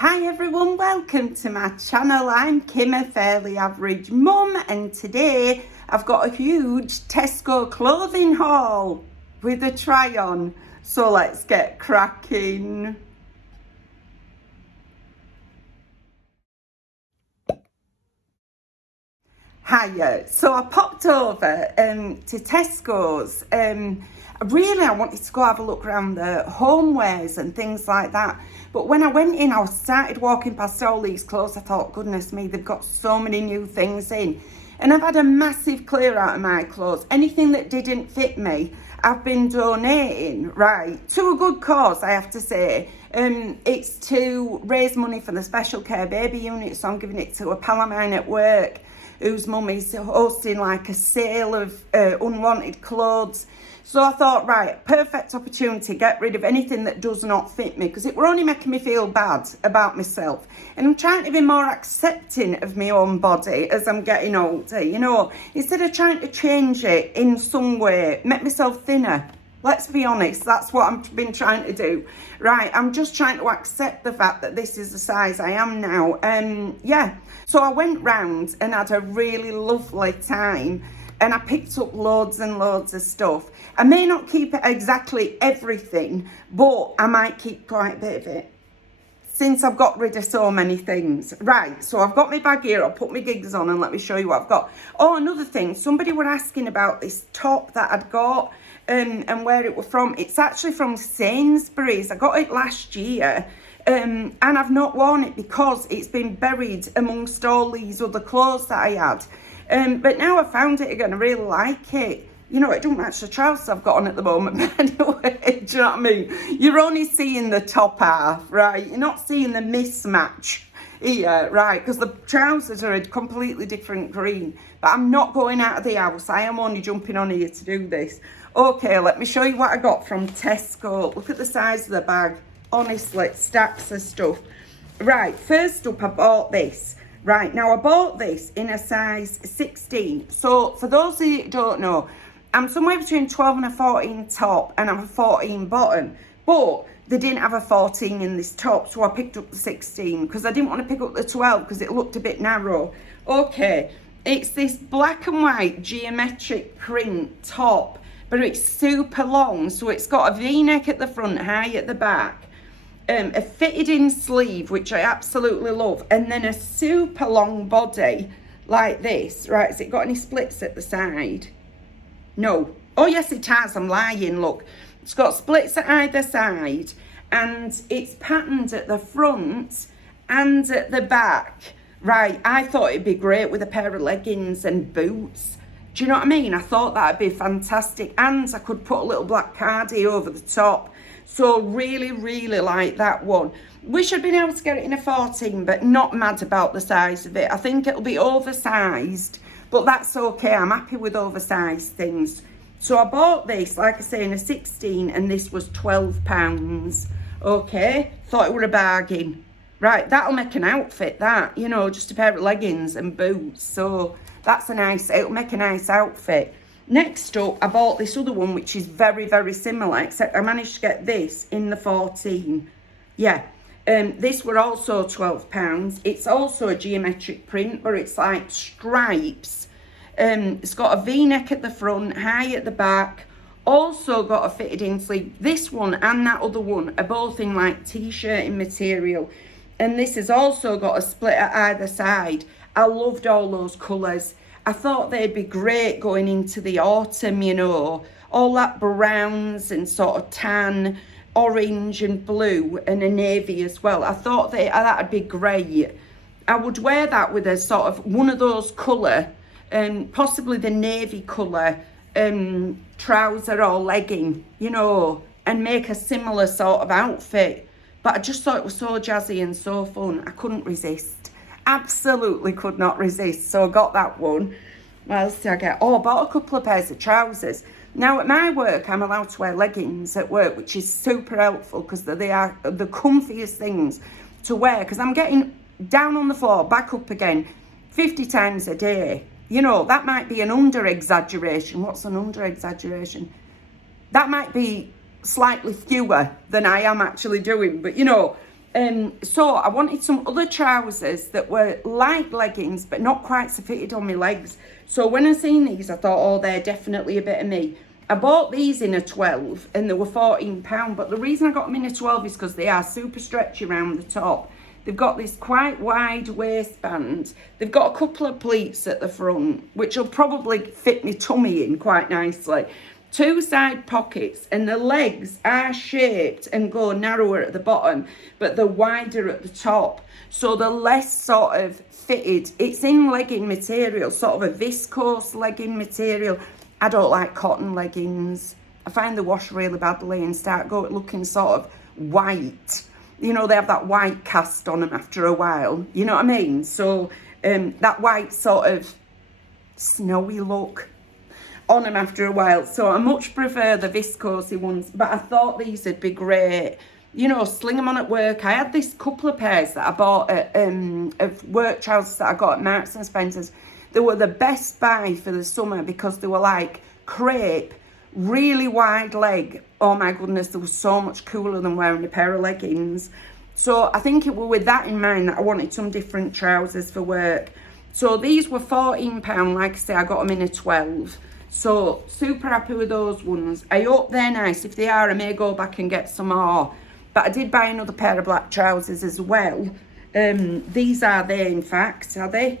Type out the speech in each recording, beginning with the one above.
Hi everyone, welcome to my channel. I'm Kim, a fairly average mum, and today I've got a huge Tesco clothing haul with a try on. So let's get cracking. Hiya. So I popped over to Tesco's. Really, I wanted to go have a look around the homewares and things like that. But when I went in, I started walking past all these clothes. I thought, goodness me, they've got so many new things in. And I've had a massive clear out of my clothes. Anything that didn't fit me, I've been donating, right, to a good cause, I have to say. It's to raise money for the special care baby unit. So I'm giving it to a pal of mine at work whose mum is hosting like a sale of unwanted clothes. So I thought, right, perfect opportunity, get rid of anything that does not fit me, because it were only making me feel bad about myself. And I'm trying to be more accepting of my own body as I'm getting older, you know, instead of trying to change it in some way, make myself thinner. Let's be honest, that's what I've been trying to do. Right, I'm just trying to accept the fact that this is the size I am now. Yeah, so I went round and had a really lovely time, and I picked up loads and loads of stuff. I may not keep exactly everything, but I might keep quite a bit of it, since I've got rid of so many things. Right, so I've got my bag here. I'll put my gigs on and let me show you what I've got. Oh, another thing, somebody were asking about this top that I'd got and where it was from. It's actually from Sainsbury's. I got it last year. And I've not worn it because it's been buried amongst all these other clothes that I had. But now I found it again. I really like it. You know, it don't match the trousers I've got on at the moment. But anyway, do you know what I mean? You're only seeing the top half, right? You're not seeing the mismatch here, right? Because the trousers are a completely different green. But I'm not going out of the house. I am only jumping on here to do this. Okay, let me show you what I got from Tesco. Look at the size of the bag. Honestly, stacks of stuff. Right, first up, I bought this. Right, now I bought this in a size 16. So for those of you who don't know, I'm somewhere between 12 and a 14 top, and I'm a 14 bottom. But they didn't have a 14 in this top, so I picked up the 16 because I didn't want to pick up the 12 because it looked a bit narrow. Okay, it's this black and white geometric print top, but it's super long. So it's got a V-neck at the front, high at the back. A fitted in sleeve, which I absolutely love, and then a super long body like this. Right, has it got any splits at the side? No. Oh yes, it has. I'm lying, look. It's got splits at either side, and it's patterned at the front and at the back. Right, I thought it'd be great with a pair of leggings and boots. Do you know what I mean? I thought that'd be fantastic, and I could put a little black cardi over the top. So really, really like that one. Wish I'd been able to get it in a 14, but not mad about the size of it. I think it'll be oversized, but that's okay. I'm happy with oversized things. So I bought this, like I say, in a 16, and this was £12. Okay, thought it were a bargain. Right, that'll make an outfit, that, you know, just a pair of leggings and boots. So that's a nice, it'll make a nice outfit. Next up, I bought this other one, which is very, very similar, except I managed to get this in the 14. Yeah, this were also £12. It's also a geometric print, but it's like stripes. It's got a V-neck at the front, high at the back. Also got a fitted in sleeve. This one and that other one are both in like t-shirting material. And this has also got a split at either side. I loved all those colours. I thought they'd be great going into the autumn, you know, all that browns and sort of tan, orange and blue, and a navy as well. I thought that'd be great. I would wear that with a sort of one of those colour, possibly the navy colour trouser or legging, you know, and make a similar sort of outfit. But I just thought it was so jazzy and so fun. I couldn't resist. Absolutely could not resist. So I got that one. What else did I get? Oh, I bought a couple of pairs of trousers. Now at my work, I'm allowed to wear leggings at work, which is super helpful because they are the comfiest things to wear, because I'm getting down on the floor, back up again 50 times a day. You know, that might be an under exaggeration. What's an under exaggeration? That might be slightly fewer than I am actually doing, but you know, So I wanted some other trousers that were like leggings, but not quite so fitted on my legs. So when I seen these, I thought, oh, they're definitely a bit of me. I bought these in a 12 and they were £14. But the reason I got them in a 12 is because they are super stretchy around the top. They've got this quite wide waistband. They've got a couple of pleats at the front, which will probably fit my tummy in quite nicely. 2 side pockets, and the legs are shaped and go narrower at the bottom, but they're wider at the top, so they're less sort of fitted. It's in legging material, sort of a viscose legging material. I don't like cotton leggings. I find they wash really badly and start looking sort of white. You know, they have that white cast on them after a while. You know what I mean? So that white sort of snowy look on them after a while. So I much prefer the viscosey ones, but I thought these would be great. You know, sling them on at work. I had this couple of pairs that I bought at, of work trousers that I got at Marks and Spencer's. They were the best buy for the summer because they were like crepe, really wide leg. Oh my goodness, they were so much cooler than wearing a pair of leggings. So I think it was with that in mind that I wanted some different trousers for work. So these were £14. Like I say, I got them in a 12. So super happy with those ones. I hope they're nice. If they are, I may go back and get some more. But I did buy another pair of black trousers as well. These are they, in fact, are they?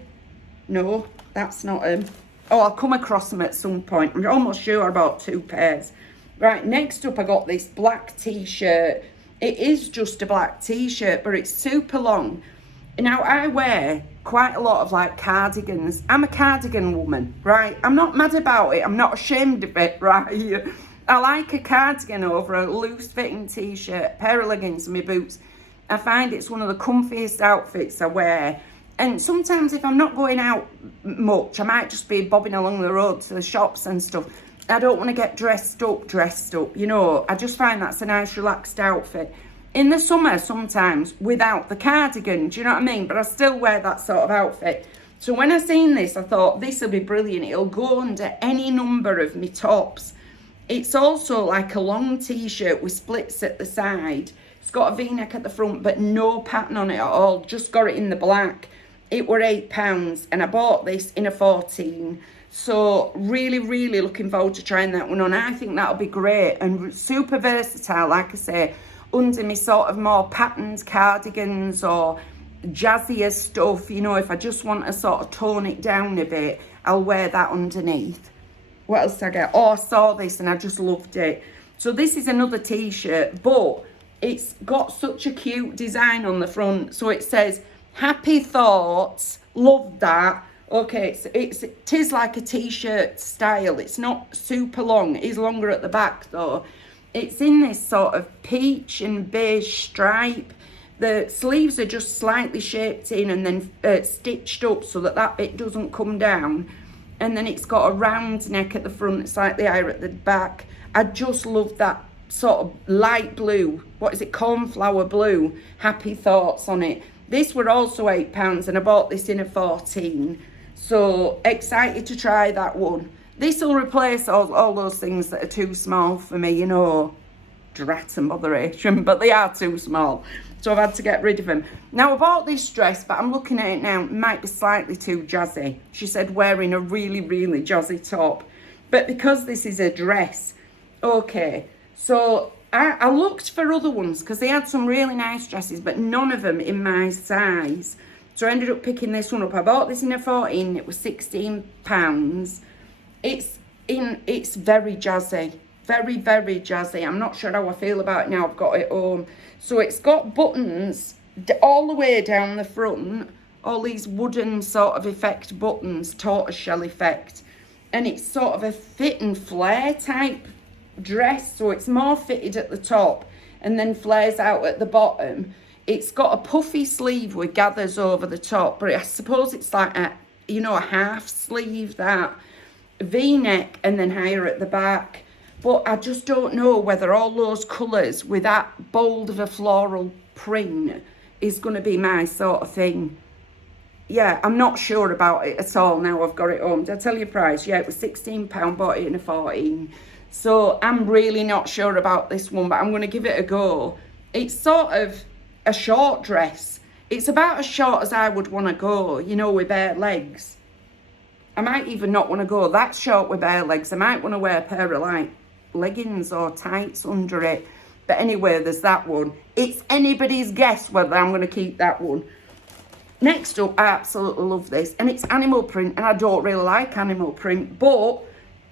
No, that's not them. Oh, I'll come across them at some point. I'm almost sure I bought 2 pairs. Right, next up I got this black t-shirt. It is just a black t-shirt, but it's super long. Now, I wear quite a lot of like cardigans. I'm a cardigan woman, right? I'm not mad about it. I'm not ashamed of it, right? I like a cardigan over a loose fitting t-shirt, pair of leggings and my boots. I find it's one of the comfiest outfits I wear. And sometimes if I'm not going out much, I might just be bobbing along the road to the shops and stuff. I don't want to get dressed up, you know. I just find that's a nice relaxed outfit. In the summer, sometimes, without the cardigan, do you know what I mean? But I still wear that sort of outfit. So when I seen this, I thought, this will be brilliant. It'll go under any number of me tops. It's also like a long t-shirt with splits at the side. It's got a v-neck at the front, but no pattern on it at all. Just got it in the black. It were £8, and I bought this in a 14. So really, really looking forward to trying that one on. I think that'll be great and super versatile, like I say, under me sort of more patterned cardigans or jazzier stuff. You know, if I just want to sort of tone it down a bit, I'll wear that underneath. What else did I get? Oh, I saw this and I just loved it. So this is another t-shirt, but it's got such a cute design on the front. So it says, happy thoughts, love that. Okay, it is like a t-shirt style. It's not super long. It is longer at the back though. It's in this sort of peach and beige stripe. The sleeves are just slightly shaped in and then stitched up so that that bit doesn't come down. And then it's got a round neck at the front, slightly higher at the back. I just love that sort of light blue. What is it? Cornflower blue. Happy thoughts on it. This were also £8 and I bought this in a 14. So excited to try that one. This will replace all those things that are too small for me, you know. Drat and botheration, but they are too small. So I've had to get rid of them. Now I bought this dress, but I'm looking at it now, it might be slightly too jazzy. She said wearing a really, really jazzy top. But because this is a dress, okay. So I looked for other ones because they had some really nice dresses, but none of them in my size. So I ended up picking this one up. I bought this in a 14, it was £16. It's very jazzy, very, very jazzy. I'm not sure how I feel about it now I've got it home. So it's got buttons all the way down the front, all these wooden sort of effect buttons, tortoiseshell effect. And it's sort of a fit and flare type dress, so it's more fitted at the top and then flares out at the bottom. It's got a puffy sleeve with gathers over the top, but I suppose it's like a half sleeve, that v-neck and then higher at the back. But I just don't know whether all those colours with that bold of a floral print is going to be my sort of thing. Yeah, I'm not sure about it at all now I've got it home. Did I tell you the price? Yeah, it was £16, bought it in a 14. So I'm really not sure about this one, but I'm going to give it a go. It's sort of a short dress. It's about as short as I would want to go, you know, with bare legs. I might even not want to go that short with bare legs. I might want to wear a pair of like leggings or tights under it. But anyway, there's that one. It's anybody's guess whether I'm going to keep that one. Next up, I absolutely love this. And it's animal print. And I don't really like animal print. But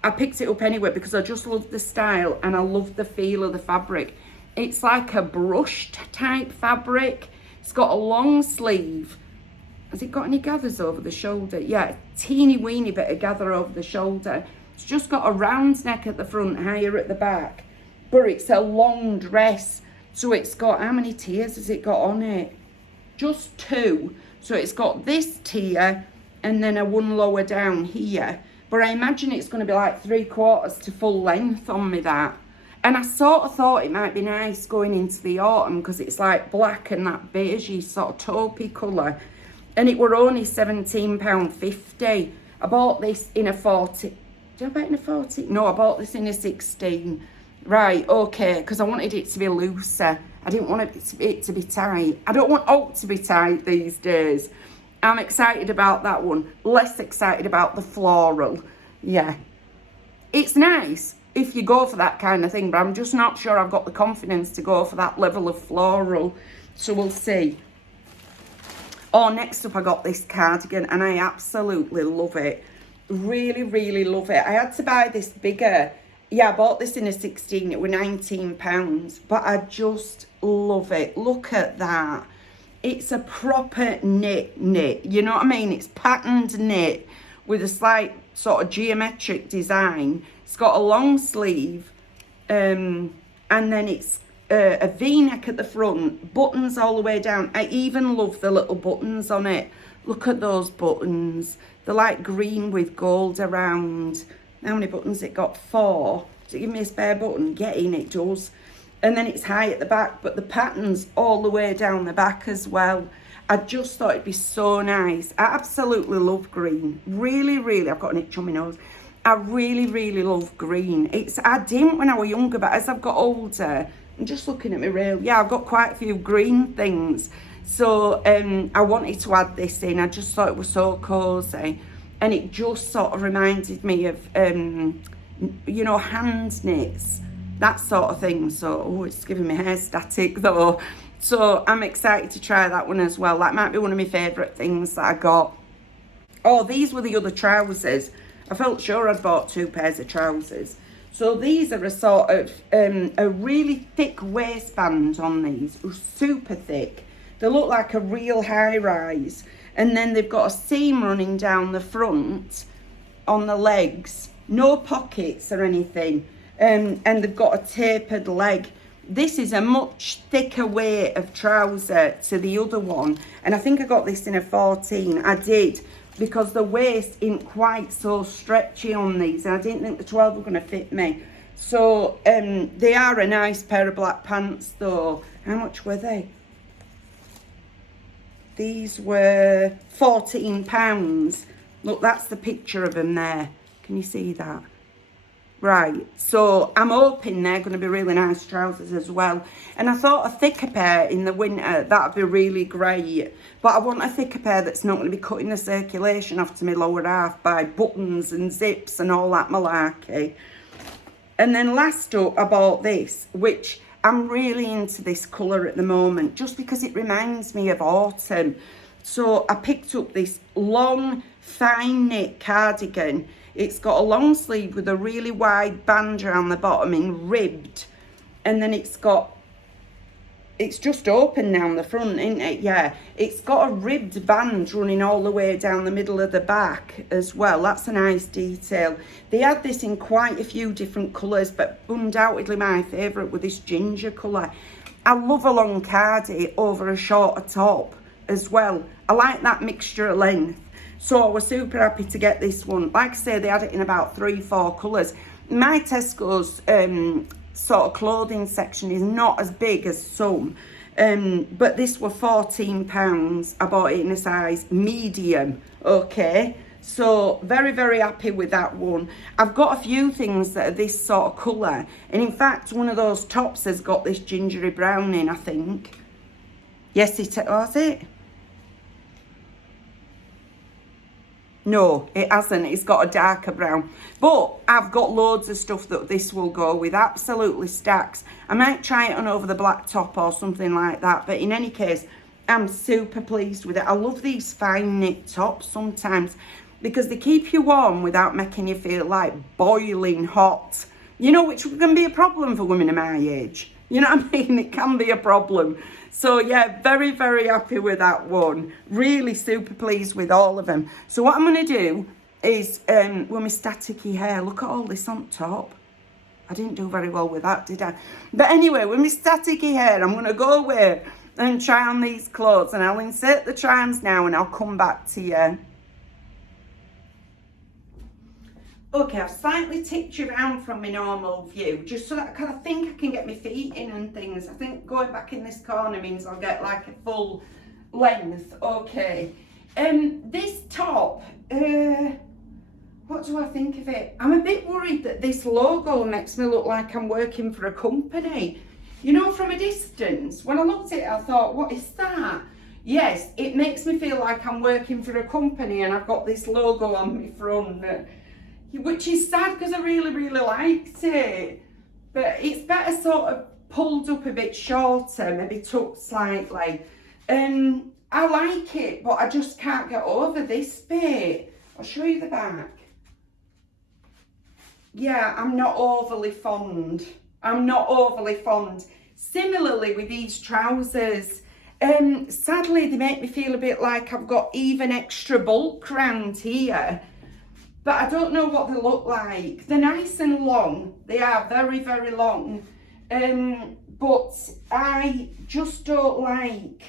I picked it up anyway because I just love the style. And I love the feel of the fabric. It's like a brushed type fabric. It's got a long sleeve. Has it got any gathers over the shoulder? Yeah, teeny weeny bit of gather over the shoulder. It's just got a round neck at the front, higher at the back. But it's a long dress. So it's got, how many tiers has it got on it? Just 2. So it's got this tier and then a one lower down here. But I imagine it's going to be like 3/4 to full length on me, that. And I sort of thought it might be nice going into the autumn because it's like black and that beigey sort of taupey colour. And it were only £17.50. I bought this in a 40. Did I buy it in a 40? No, I bought this in a 16. Right, okay, because I wanted it to be looser. I didn't want it to be tight. I don't want oat to be tight these days. I'm excited about that one. Less excited about the floral. Yeah. It's nice if you go for that kind of thing, but I'm just not sure I've got the confidence to go for that level of floral. So we'll see. Oh, next up I got this cardigan and I absolutely love it. Really, really love it. I had to buy this bigger. Yeah, I bought this in a 16. It was £19, but I just love it. Look at that. It's a proper knit. You know what I mean? It's patterned knit with a slight sort of geometric design. It's got a long sleeve, and then it's a V-neck at the front, buttons all the way down. I even love the little buttons on it. Look at those buttons. They're like green with gold around. How many buttons it got? 4. Does it give me a spare button? Get in, it does. And then it's high at the back, but the pattern's all the way down the back as well. I just thought it'd be so nice. I absolutely love green. Really, really, I've got an itch on my nose. I really, really love green. I didn't when I was younger, but as I've got older, I'm just looking at my reel. Yeah, I've got quite a few green things. So I wanted to add this in. I just thought it was so cosy. And it just sort of reminded me of, you know, hand knits, that sort of thing. So, oh, it's giving me hair static though. So I'm excited to try that one as well. That might be one of my favourite things that I got. Oh, these were the other trousers. I felt sure I'd bought 2 pairs of trousers. So these are a sort of, a really thick waistband on these. Super thick. They look like a real high rise. And then they've got a seam running down the front on the legs. No pockets or anything. And they've got a tapered leg. This is a much thicker weight of trouser to the other one. And I think I got this in a 14. I did. Because the waist isn't quite so stretchy on these. And I didn't think the 12 were going to fit me. So they are a nice pair of black pants though. How much were they? These were £14. Look, that's the picture of them there. Can you see that? Right, so I'm hoping they're going to be really nice trousers as well. And I thought a thicker pair in the winter, that'd be really great. But I want a thicker pair that's not going to be cutting the circulation off to my lower half by buttons and zips and all that malarkey. And then last up, I bought this, which I'm really into this colour at the moment, just because it reminds me of autumn. So I picked up this long, fine knit cardigan. It's got a long sleeve with a really wide band around the bottom in ribbed. And then it's just open down the front, isn't it? Yeah. It's got a ribbed band running all the way down the middle of the back as well. That's a nice detail. They had this in quite a few different colours, but undoubtedly my favourite was this ginger colour. I love a long cardi over a shorter top as well. I like that mixture of length. So I was super happy to get this one. Like I say, they had it in about 3-4 colours. My Tesco's sort of clothing section is not as big as some. But this were £14. I bought it in a size medium. Okay. So very, very happy with that one. I've got a few things that are this sort of colour. And in fact, one of those tops has got this gingery brown in, I think. Yes, it was it. No, it hasn't. It's got a darker brown. But I've got loads of stuff that this will go with. Absolutely stacks. I might try it on over the black top or something like that. But in any case, I'm super pleased with it. I love these fine knit tops sometimes because they keep you warm without making you feel like boiling hot. You know, which can be a problem for women of my age. You know what I mean? It can be a problem. So yeah, very, very happy with that one. Really super pleased with all of them. So what I'm going to do is, with my staticky hair, look at all this on top. I didn't do very well with that, did I? But anyway, with my staticky hair, I'm going to go away and try on these clothes. And I'll insert the try-ons now and I'll come back to you. Okay, I've slightly tipped you around from my normal view, just so that I think I can get my feet in and things. I think going back in this corner means I'll get like a full length. Okay, this top, what do I think of it? I'm a bit worried that this logo makes me look like I'm working for a company. You know, from a distance, when I looked at it, I thought, what is that? Yes, it makes me feel like I'm working for a company and I've got this logo on my front. Which is sad because I really, really liked it. But it's better sort of pulled up a bit shorter, maybe tucked slightly. I like it, but I just can't get over this bit. I'll show you the back. Yeah, I'm not overly fond. I'm not overly fond. Similarly with these trousers, sadly they make me feel a bit like I've got even extra bulk round here. But I don't know what they look like. They're nice and long. They are very, very long. But I just don't like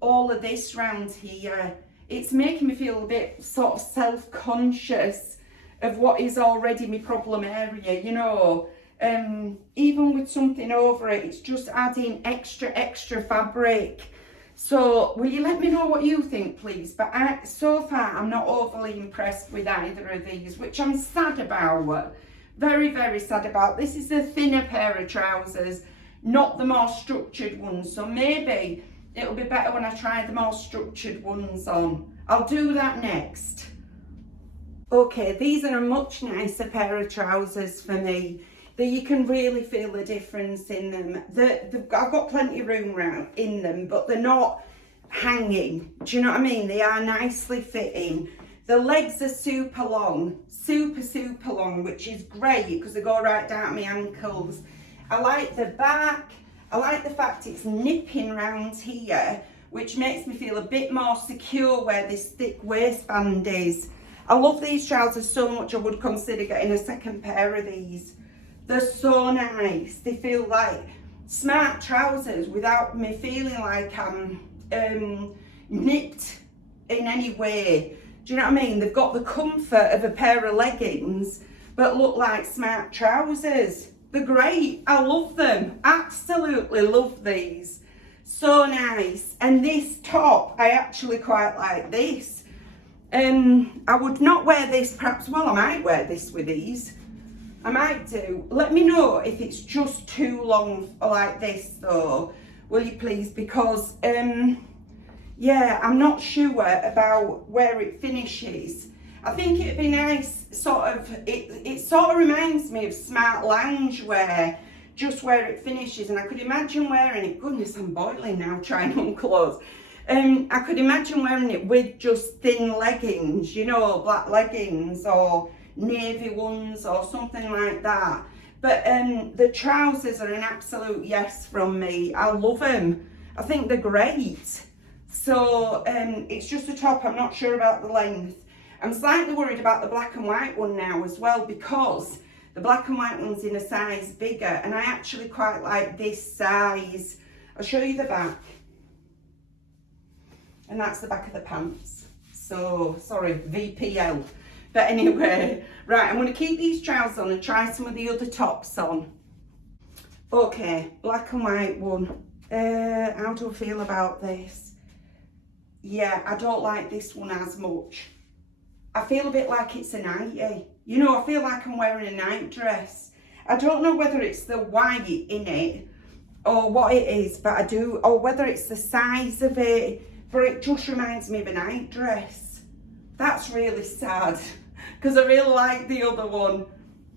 all of this round here. It's making me feel a bit sort of self-conscious of what is already my problem area, you know. Even with something over it, it's just adding extra fabric. So will you let me know what you think, please? But so far I'm not overly impressed with either of these, which I'm sad about. Very, very sad about. This is a thinner pair of trousers, not the more structured ones. So maybe it'll be better when I try the more structured ones on. I'll do that next. Okay, these are a much nicer pair of trousers for me. That you can really feel the difference in them. I've got plenty of room around in them, but they're not hanging. Do you know what I mean? They are nicely fitting. The legs are super long, super long, which is great because they go right down to my ankles. I like the back. I like the fact it's nipping around here, which makes me feel a bit more secure where this thick waistband is. I love these trousers so much I would consider getting a second pair of these. They're so nice. They feel like smart trousers without me feeling like I'm nipped in any way. Do you know what I mean? They've got the comfort of a pair of leggings but look like smart trousers. They're great. I love them. Absolutely love these. So nice. And this top, I actually quite like this. I would not wear this perhaps, well, I might wear this with these. I might do. Let me know if it's just too long like this though, will you please? Because, yeah, I'm not sure about where it finishes. I think it'd be nice, sort of, it sort of reminds me of smart loungewear, just where it finishes. And I could imagine wearing it, goodness, I'm boiling now trying on clothes. I could imagine wearing it with just thin leggings, you know, black leggings or navy ones or something like that. But the trousers are an absolute yes from me. I love them. I think they're great. So it's just a top. I'm not sure about the length. I'm slightly worried about the black and white one now as well, because the black and white one's in a size bigger and I actually quite like this size. I'll show you the back. And that's the back of the pants. So, sorry, VPL. But anyway, right, I'm going to keep these trousers on and try some of the other tops on. Okay, black and white one. How do I feel about this? Yeah, I don't like this one as much. I feel a bit like it's a nightie. You know, I feel like I'm wearing a night dress. I don't know whether it's the white in it or what it is, but I do, or whether it's the size of it, but it just reminds me of a night dress. That's really sad, because I really like the other one.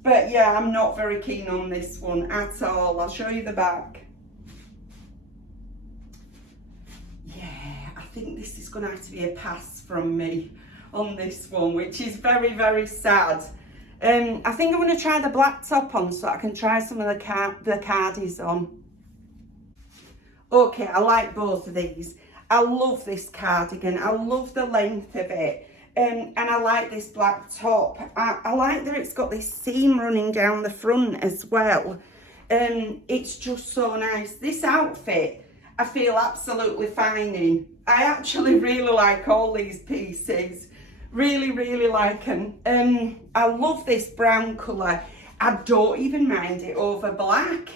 But yeah, I'm not very keen on this one at all. I'll show you the back. Yeah, I think this is going to have to be a pass from me on this one, which is very, very sad. I think I'm going to try the black top on so I can try some of the cardies on. Okay, I like both of these. I love this cardigan. I love the length of it. And I like this black top. I like that it's got this seam running down the front as well. It's just so nice. This outfit, I feel absolutely fine in. I actually really like all these pieces. Really, really like them. I love this brown colour. I don't even mind it over black.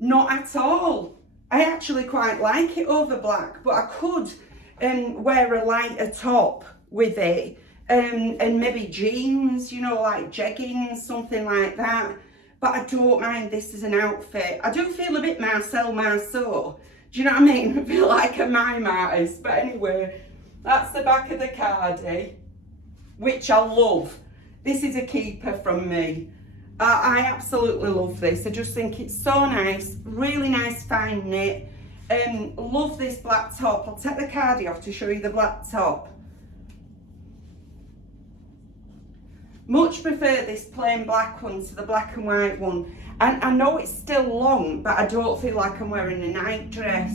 Not at all. I actually quite like it over black, but I could wear a lighter top with it, and maybe jeans, you know, like jeggings, something like that. But I don't mind this as an outfit. I do feel a bit Marcel Marceau. Do you know what I mean? I feel like a mime artist. But anyway, that's the back of the cardie, which I love. This is a keeper from me. I absolutely love this. I just think it's so nice, really nice fine knit. Love this black top. I'll take the cardie off to show you the black top. Much prefer this plain black one to the black and white one. And I know it's still long, but I don't feel like I'm wearing a night dress.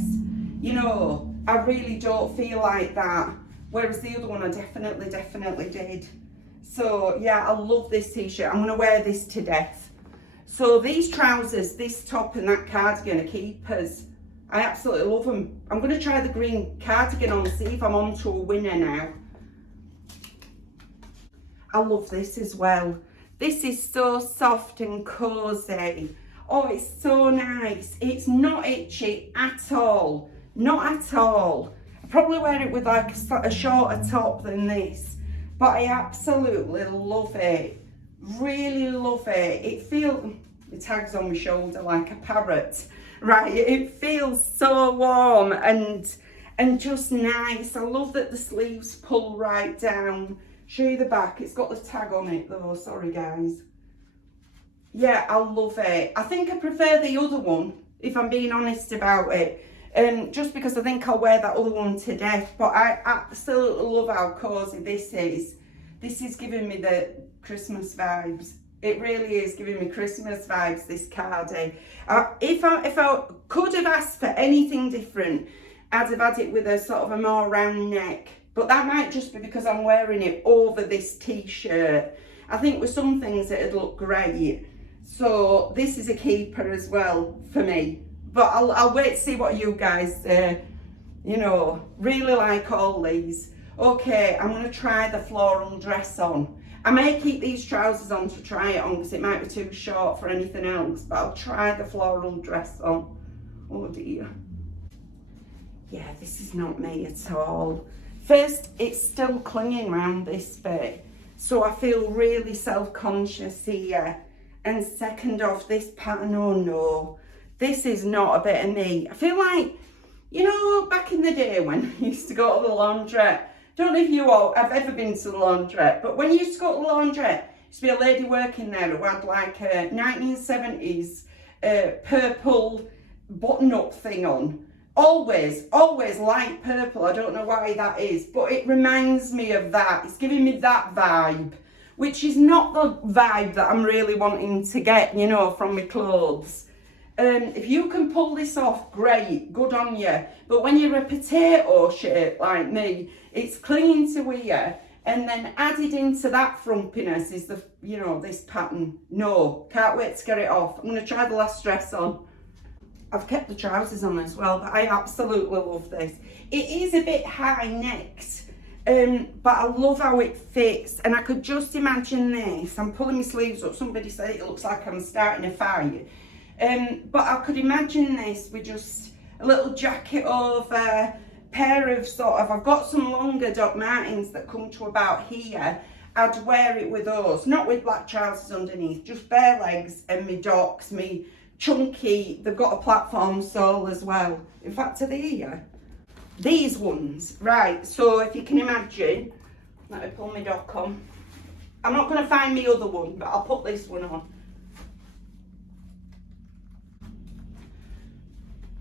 You know, I really don't feel like that. Whereas the other one I definitely did. So yeah, I love this t-shirt. I'm gonna wear this to death. So these trousers, this top and that cardigan are keepers. I absolutely love them. I'm gonna try the green cardigan on, see if I'm on to a winner now. I love this as well. This is so soft and cozy. Oh, it's so nice. It's not itchy at all. Not at all. I probably wear it with like a shorter top than this. But I absolutely love it. Really love it. It feels, the tag's on my shoulder like a parrot. Right, it feels so warm and just nice. I love that the sleeves pull right down. Show you the back. It's got the tag on it though, sorry guys. Yeah, I love it. I think I prefer the other one, if I'm being honest about it. Just because I think I'll wear that other one to death. But I absolutely love how cosy this is. This is giving me the Christmas vibes. It really is giving me Christmas vibes, this cardie. If I could have asked for anything different, I'd have had it with a sort of a more round neck. But that might just be because I'm wearing it over this t-shirt. I think with some things it'd look great. So this is a keeper as well for me. But I'll wait to see what you guys say. You know, really like all these. Okay, I'm going to try the floral dress on. I may keep these trousers on to try it on because it might be too short for anything else. But I'll try the floral dress on. Oh dear. Yeah, this is not me at all. First, it's still clinging around this bit. So I feel really self-conscious here. And second off, this pattern, oh no. This is not a bit of me. I feel like, you know, back in the day when I used to go to the laundrette, don't know if you all have ever been to the laundrette, but when you used to go to the laundrette, there used to be a lady working there who had like a 1970s purple button-up thing on. Always light purple. I don't know why that is, but it reminds me of that. It's giving me that vibe, which is not the vibe that I'm really wanting to get, you know, from my clothes. If you can pull this off, great, good on you. But when you're a potato shape like me, it's clinging to here, and then added into that frumpiness is the, you know, this pattern. No, can't wait to get it off. I'm going to try the last dress on. I've kept the trousers on as well, but I absolutely love this. It is a bit high necked, but I love how it fits, and I could just imagine this. I'm pulling my sleeves up. Somebody said it looks like I'm starting a fire. But I could imagine this with just a little jacket over, pair of sort of, I've got some longer Doc Martens that come to about here. I'd wear it with those, not with black trousers underneath, just bare legs and me Docs, me chunky. They've got a platform sole as well. In fact, are they here? These ones, right, so if you can imagine, let me pull my dock on. I'm not going to find my other one, but I'll put this one on. Do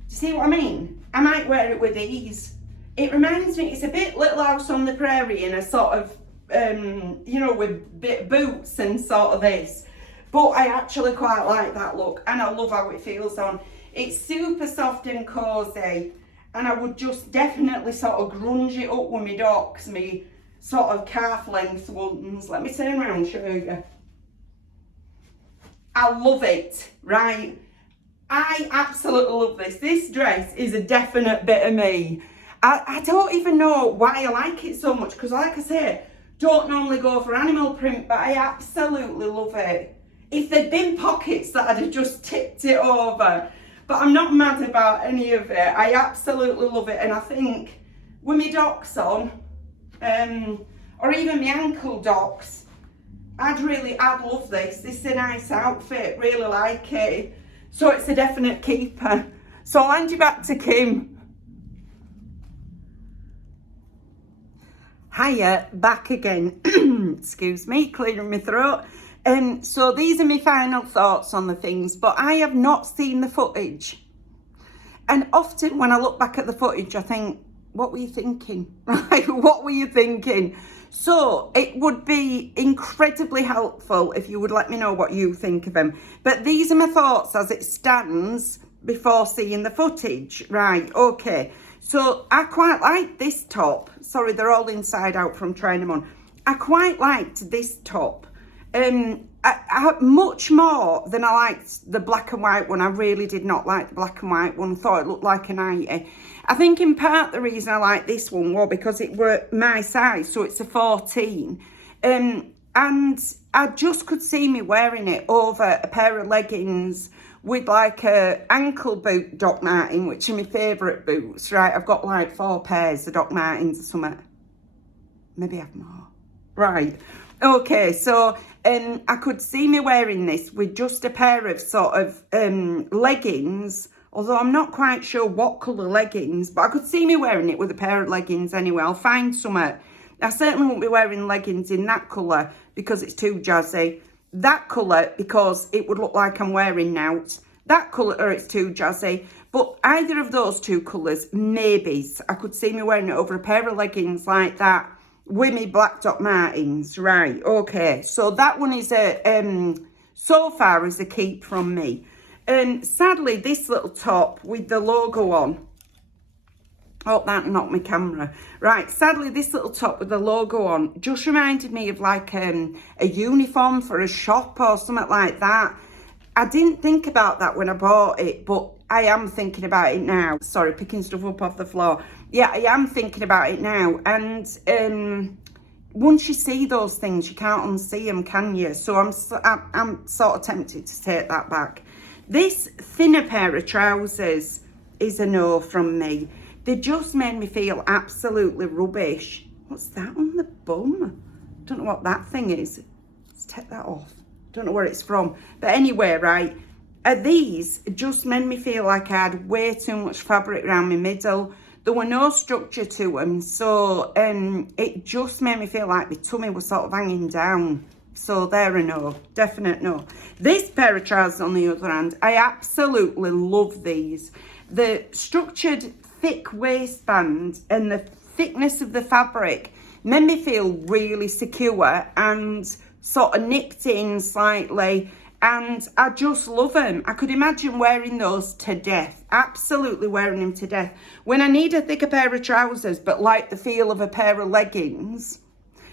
you see what I mean? I might wear it with these. It reminds me, it's a bit Little House on the Prairie in a sort of, you know, with bit boots and sort of this. But I actually quite like that look, and I love how it feels on. It's super soft and cosy. And I would just definitely sort of grunge it up with my docks, my sort of calf length ones. Let me turn around and show you. I love it, right? I absolutely love this. This dress is a definite bit of me. I don't even know why I like it so much, because like I say, don't normally go for animal print, but I absolutely love it. If there'd been pockets that I'd have just tipped it over. But I'm not mad about any of it. I absolutely love it. And I think with my docks on, or even my ankle docks, I'd love this. This is a nice outfit, really like it. So it's a definite keeper. So I'll hand you back to Kim. Hiya, back again. Excuse me, clearing my throat. So these are my final thoughts on the things, but I have not seen the footage. And often when I look back at the footage, I think, what were you thinking? Right? What were you thinking? So it would be incredibly helpful if you would let me know what you think of them. But these are my thoughts as it stands before seeing the footage. Right, okay. So I quite like this top. Sorry, they're all inside out from trying them on. I quite liked this top. I much more than I liked the black and white one. I really did not like the black and white one. Thought it looked like a 90. I think in part the reason I like this one was because it were my size, so it's a 14. And I just could see me wearing it over a pair of leggings with like a ankle boot Doc Martin, which are my favourite boots, right? I've got like 4 pairs of Doc Martens or something. Maybe I have more. Right. Okay, so I could see me wearing this with just a pair of sort of leggings, although I'm not quite sure what colour leggings, but I could see me wearing it with a pair of leggings anyway. I'll find some. I certainly won't be wearing leggings in that colour because it's too jazzy. That colour because it would look like I'm wearing nought. That colour, it's too jazzy. But either of those two colours, maybes. I could see me wearing it over a pair of leggings like that. With me black Doc Martens, right, okay. So that one is so far is a keep from me. Sadly, this little top with the logo on. Oh, that knocked my camera. Right, sadly, this little top with the logo on just reminded me of like a uniform for a shop or something like that. I didn't think about that when I bought it, but I am thinking about it now. Sorry, picking stuff up off the floor. Yeah, I am thinking about it now. And once you see those things, you can't unsee them, can you? So I'm sort of tempted to take that back. This thinner pair of trousers is a no from me. They just made me feel absolutely rubbish. What's that on the bum? Don't know what that thing is. Let's take that off. Don't know where it's from. But anyway, right, these just made me feel like I had way too much fabric around my middle. There were no structure to them, so it just made me feel like my tummy was sort of hanging down. So they're a no, definite no. This pair of trousers, on the other hand, I absolutely love these. The structured thick waistband and the thickness of the fabric made me feel really secure and sort of nipped in slightly, and I just love them. I could imagine wearing those to death, absolutely wearing them to death. When I need a thicker pair of trousers but like the feel of a pair of leggings,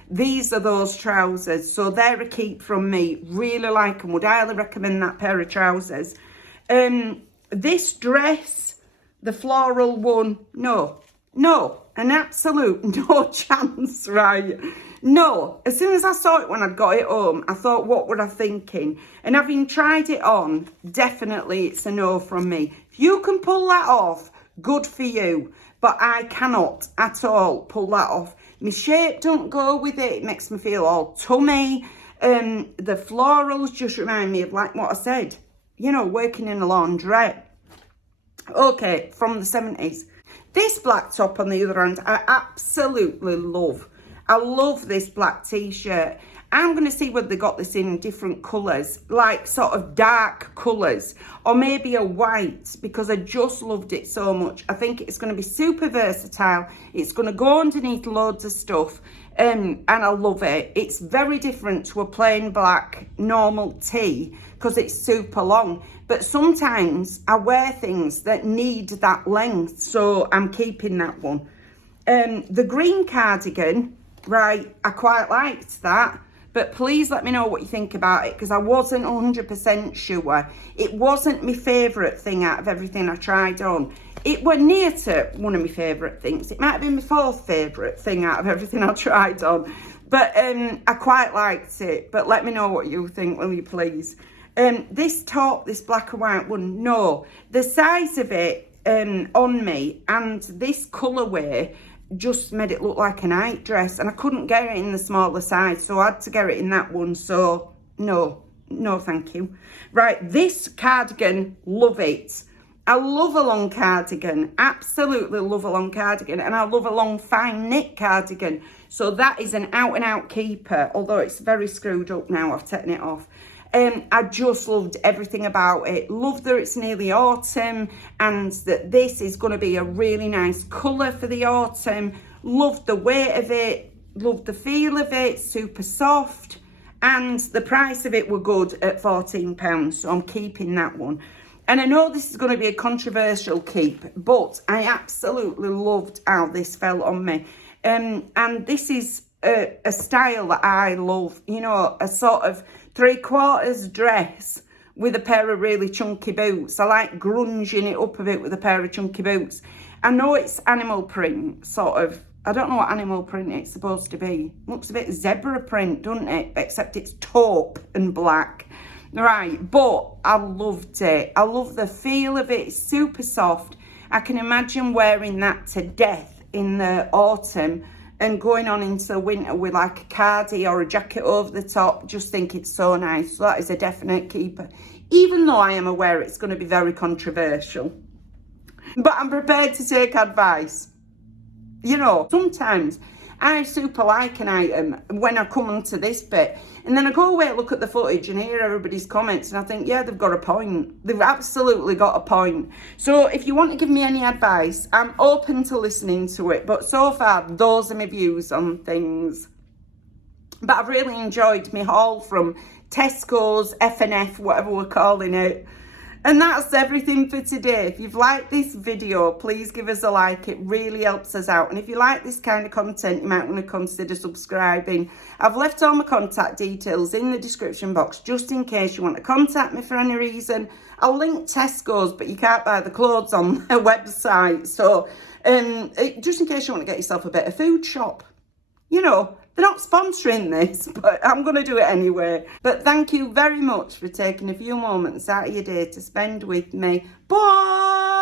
these are those trousers. So they're a keep from me. Really like them, would highly recommend that pair of trousers. This dress, the floral one, no, an absolute no chance, right? No, as soon as I saw it when I got it home, I thought, what were I thinking? And having tried it on, definitely it's a no from me. If you can pull that off, good for you. But I cannot at all pull that off. My shape don't go with it. It makes me feel all tummy. The florals just remind me of like what I said, you know, working in a laundrette. Okay, from the 70s. This black top, on the other hand, I absolutely love. I love this black t-shirt. I'm going to see whether they got this in different colours, like sort of dark colours, or maybe a white, because I just loved it so much. I think it's going to be super versatile. It's going to go underneath loads of stuff, and I love it. It's very different to a plain black normal tee because it's super long. But sometimes I wear things that need that length, so I'm keeping that one. The green cardigan, right, I quite liked that. But please let me know what you think about it, because I wasn't 100% sure. It wasn't my favourite thing out of everything I tried on. It were near to one of my favourite things. It might have been my fourth favourite thing out of everything I tried on. But I quite liked it. But let me know what you think, will you please? This top, this black and white one, no. The size of it on me and this colourway just made it look like a night dress, and I couldn't get it in the smaller size, so I had to get it in that one. So no thank you. Right, this cardigan, love it. I love a long cardigan, absolutely love a long cardigan, and I love a long fine knit cardigan, so that is an out and out keeper, although it's very screwed up now. I've taken it off. I just loved everything about it. Love that it's nearly autumn and that this is going to be a really nice colour for the autumn. Loved the weight of it. Loved the feel of it. Super soft. And the price of it were good at £14. So I'm keeping that one. And I know this is going to be a controversial keep, but I absolutely loved how this fell on me. And this is a style that I love. You know, a sort of 3/4 dress with a pair of really chunky boots. I like grunging it up a bit with a pair of chunky boots. I know it's animal print, sort of. I don't know what animal print it's supposed to be. Looks a bit zebra print, doesn't it? Except it's taupe and black. Right, but I loved it. I love the feel of it. It's super soft. I can imagine wearing that to death in the autumn and going on into winter with like a cardi or a jacket over the top. Just think it's so nice. So that is a definite keeper, even though I am aware it's going to be very controversial. But I'm prepared to take advice. You know, sometimes I super like an item when I come onto this bit, and then I go away, look at the footage and hear everybody's comments, and I think, yeah, they've got a point. They've absolutely got a point. So if you want to give me any advice, I'm open to listening to it. But so far, those are my views on things. But I've really enjoyed my haul from Tesco's, F&F, whatever we're calling it. And that's everything for today. If you've liked this video, please give us a like. It really helps us out. And if you like this kind of content, you might want to consider subscribing. I've left all my contact details in the description box, just in case you want to contact me for any reason. I'll link Tesco's, but you can't buy the clothes on their website. So just in case you want to get yourself a bit of food shop. You know, they're not sponsoring this, but I'm going to do it anyway. But thank you very much for taking a few moments out of your day to spend with me. Bye!